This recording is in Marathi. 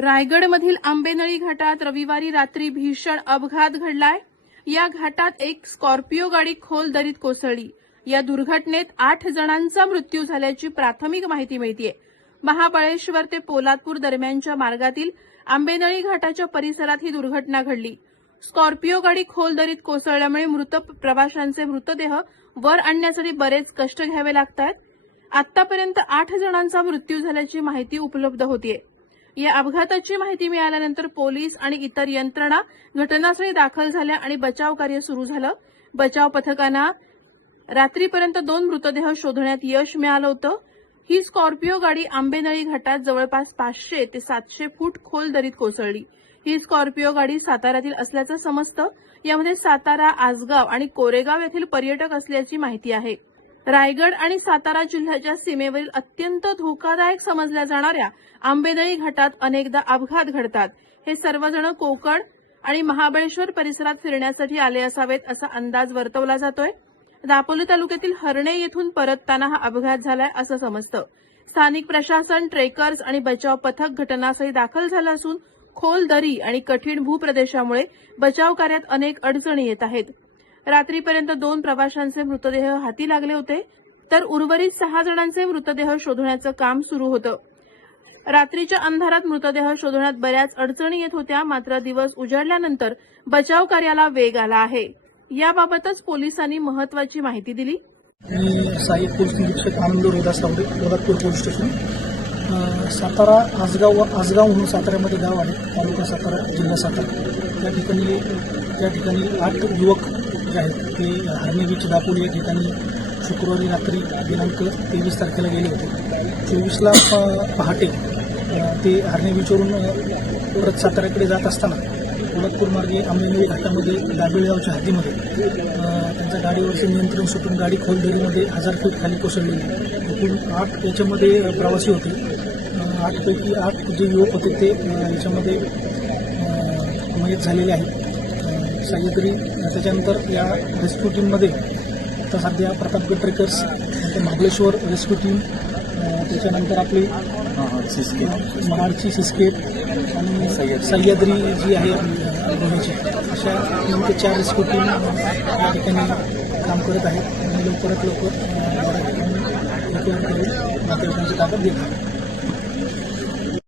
रायगडमधील आंबेनळी घाटात रविवारी रात्री भीषण अपघात घडलाय। या घाटात एक स्कॉर्पिओ गाडी खोल दरीत कोसळली। या दुर्घटनेत 8 जणांचा मृत्यू झाल्याची प्राथमिक माहिती मिळतेय। महाबळेश्वर ते पोलादपूर दरम्यानच्या मार्गातील आंबेनळी घाटाच्या परिसरात ही दुर्घटना घडली। स्कॉर्पिओ गाडी खोल दरीत कोसळल्यामुळे मृत प्रवाशांचे मृतदेह वर आणण्यासाठी बरेच कष्ट घ्यावे लागतात। आतापर्यंत 8 जणांचा मृत्यू झाल्याची माहिती उपलब्ध होतीये। या अपघाताची माहिती मिळाल्यानंतर पोलीस आणि इतर यंत्रणा घटनास्थळी दाखल झाल्या आणि बचाव कार्य सुरू झालं। बचाव पथकांना रात्रीपर्यंत 2 मृतदेह शोधण्यात यश मिळालं होतं। ही स्कॉर्पिओ गाडी आंबेनळी घाटात जवळपास 500 ते 700 फूट खोल दरीत कोसळली। ही स्कॉर्पिओ गाडी साताऱ्यातील असल्याचं समजतं। यामध्ये सातारा, आसगाव आणि कोरेगाव येथील पर्यटक असल्याची माहिती आहे। रायगड आणि सातारा जिल्ह्याच्या सीमेवरील अत्यंत धोकादायक समजल्या जाणाऱ्या आंबेनळी घाटात अनेकदा अपघात घडतात। हे सर्वजण कोकण आणि महाबळेश्वर परिसरात फिरण्यासाठी आले असावेत असा अंदाज वर्तवला जातोय। दापोली तालुक्यातील हरणे येथून परतताना हा अपघात झालाय असं समजतं। स्थानिक प्रशासन, ट्रेकर्स आणि बचाव पथक घटनास्थळी दाखल झालं असून खोल दरी आणि कठीण भूप्रदेशामुळे बचाव कार्यात अनेक अडचणी येत आहेत। रात्रीपर्यंत 2 प्रवाशांचे मृतदेह हाती लागले होते, तर उर्वरित 6 जणांचे मृतदेह शोधण्याचं काम सुरू होतं। रात्रीच्या अंधारात मृतदेह शोधण्यात बऱ्याच अडचणी येत होत्या, मात्र दिवस उजाडल्यानंतर बचाव कार्याला वेग आला आहे। याबाबतच पोलिसांनी महत्त्वाची माहिती दिली। मी सहाय्यक पोलीस निरीक्षक आनंद रोहिदास तावडे, पोलादपूर पोलीस स्टेशन। सातारा आसगाव म्हणून साताऱ्यामध्ये गाव आहे, तालुका सातारा, जिल्हा सातारा। त्या ठिकाणी 8 युवक जे आहेत ते हरणे बीच दापोली या ठिकाणी शुक्रवारी रात्री दिनांक 23 तारखेला गेले होते। 24ला पहाटे ते हरणे बीचवरून परत साताऱ्याकडे जात असताना पोलादपूर मार्गे आंबेनळी घाटामध्ये दाबेळगावच्या हद्दीमध्ये त्यांच्या गाडीवरचे नियंत्रण सुटून गाडी खोल दरीमध्ये 1000 फूट खाली कोसळली। एकूण 8 याच्यामध्ये प्रवासी होते। 8 पैकी 8 जे युवक होते ते याच्यामध्ये मयत झालेले आहेत। सह्याद्री त्याच्यानंतर या रेस्क्यू टीममध्ये आता सध्या प्रतापगड ट्रेकर्स, नंतर महाबळेश्वर रेस्क्यू टीम, त्याच्यानंतर आपली महाडची सिस्केट आणि सह्याद्री जी आहे गुन्ह्याची, अशा नेमके 4 रेस्क्यू टीम या ठिकाणी काम करत आहेत आणि लवकरात लवकर रिकव्हर करून नातेवाईकांची ताकद देत आहेत।